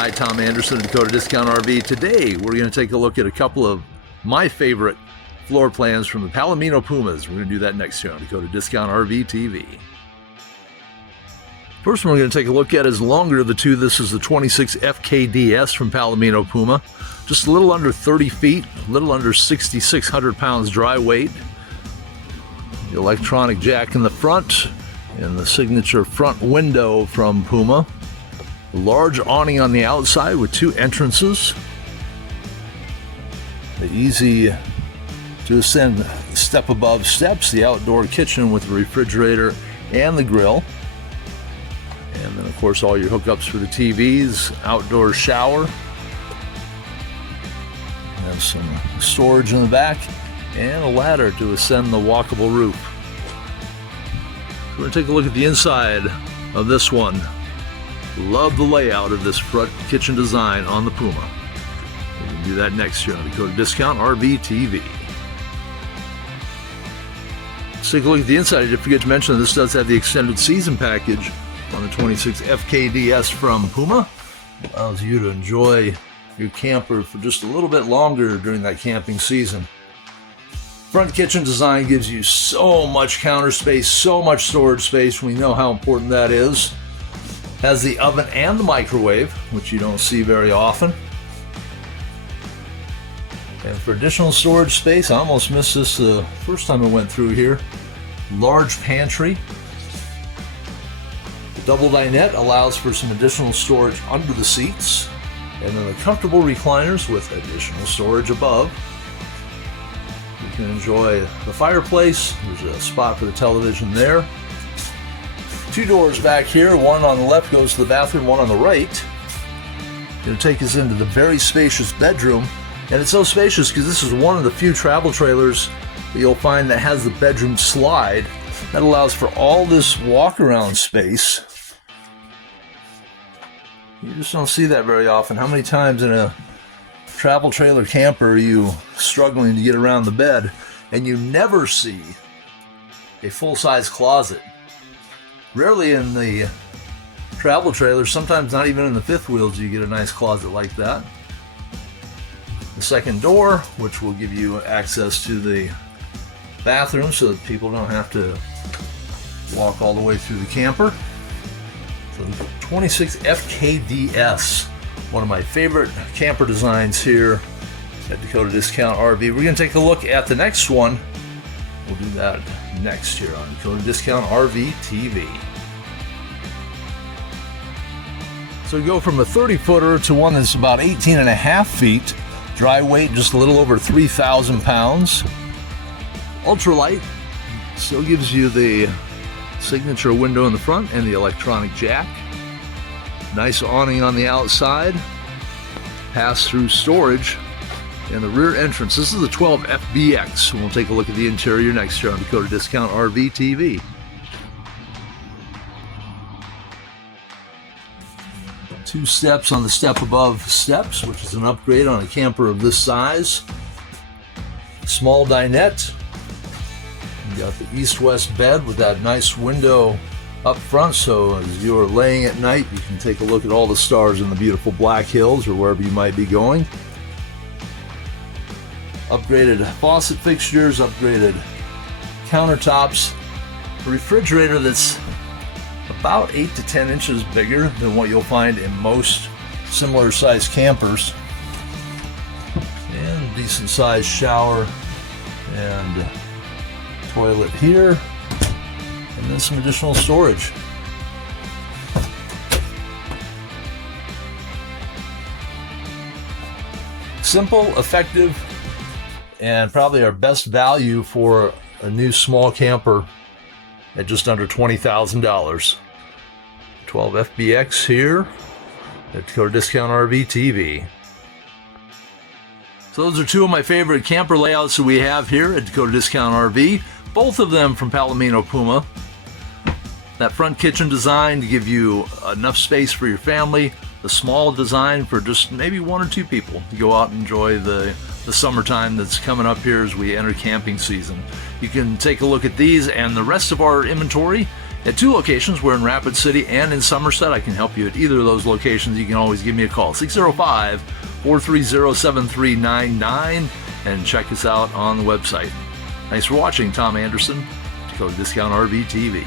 Hi, Tom Anderson, Dakota Discount RV. Today, we're going to take a look at a couple of my favorite floor plans from the Palomino Pumas. We're going to do that next year on Dakota Discount RV TV. First one we're going to take a look at is longer of the two. This is the 26 FKDS from Palomino Puma. Just a little under 30 feet, a little under 6,600 pounds dry weight. The electronic jack in the front and the signature front window from Puma. A large awning on the outside with two entrances. The easy to ascend step above steps, the outdoor kitchen with the refrigerator and the grill. And then of course all your hookups for the TVs, outdoor shower. Have some storage in the back and a ladder to ascend the walkable roof. We're going to take a look at the inside of this one. Love the layout of this front kitchen design on the Puma. We're going to do that next year on Dakota Discount RV TV. Let's take a look at the inside. I did forget to mention that this does have the extended season package on the 26 FKDS from Puma. Allows you to enjoy your camper for just a little bit longer during that camping season. Front kitchen design gives you so much counter space, so much storage space. We know how important that is. Has the oven and the microwave, which you don't see very often. And for additional storage space, I almost missed this the first time I went through here. Large pantry. The double dinette allows for some additional storage under the seats. And then the comfortable recliners with additional storage above. You can enjoy the fireplace. There's a spot for the television there. Two doors back here, one on the left goes to the bathroom, one on the right. Going to take us into the very spacious bedroom. And it's so spacious because this is one of the few travel trailers that you'll find that has the bedroom slide. That allows for all this walk-around space. You just don't see that very often. How many times in a travel trailer camper are you struggling to get around the bed and you never see a full-size closet? Rarely in the travel trailers, sometimes not even in the fifth wheels, do you get a nice closet like that. The second door, which will give you access to the bathroom so that people don't have to walk all the way through the camper. So the 26 FKDS, one of my favorite camper designs here at Dakota Discount RV. We're going to take a look at the next one. We'll do that next year on Dakota Discount RV TV. So we go from a 30-footer to one that's about 18 and a half feet. Dry weight, just a little over 3,000 pounds. Ultralight, still gives you the signature window in the front and the electronic jack. Nice awning on the outside. Pass-through storage. And the rear entrance. This is the 12 FBX. We'll take a look at the interior next year on Dakota Discount RV TV. Two steps on the step above steps, which is an upgrade on a camper of this size. Small dinette. You got the east-west bed with that nice window up front, so as you are laying at night, you can take a look at all the stars in the beautiful Black Hills or wherever you might be going. Upgraded faucet fixtures, upgraded countertops, a refrigerator that's about 8 to 10 inches bigger than what you'll find in most similar sized campers. And a decent sized shower and toilet here, and then some additional storage. Simple, effective, and probably our best value for a new small camper at just under $20,000. 12 FBX here at Dakota Discount RV TV. So those are two of my favorite camper layouts that we have here at Dakota Discount RV. Both of them from Palomino Puma. That front kitchen design to give you enough space for your family. The small design for just maybe one or two people to go out and enjoy the summertime that's coming up here as we enter camping season. You can take a look at these and the rest of our inventory At 2 locations, we're in Rapid City and in Somerset. I can help you at either of those locations. You can always give me a call, 605-430-7399, and check us out on the website. Thanks for watching. Tom Anderson, Dakota Discount RV TV.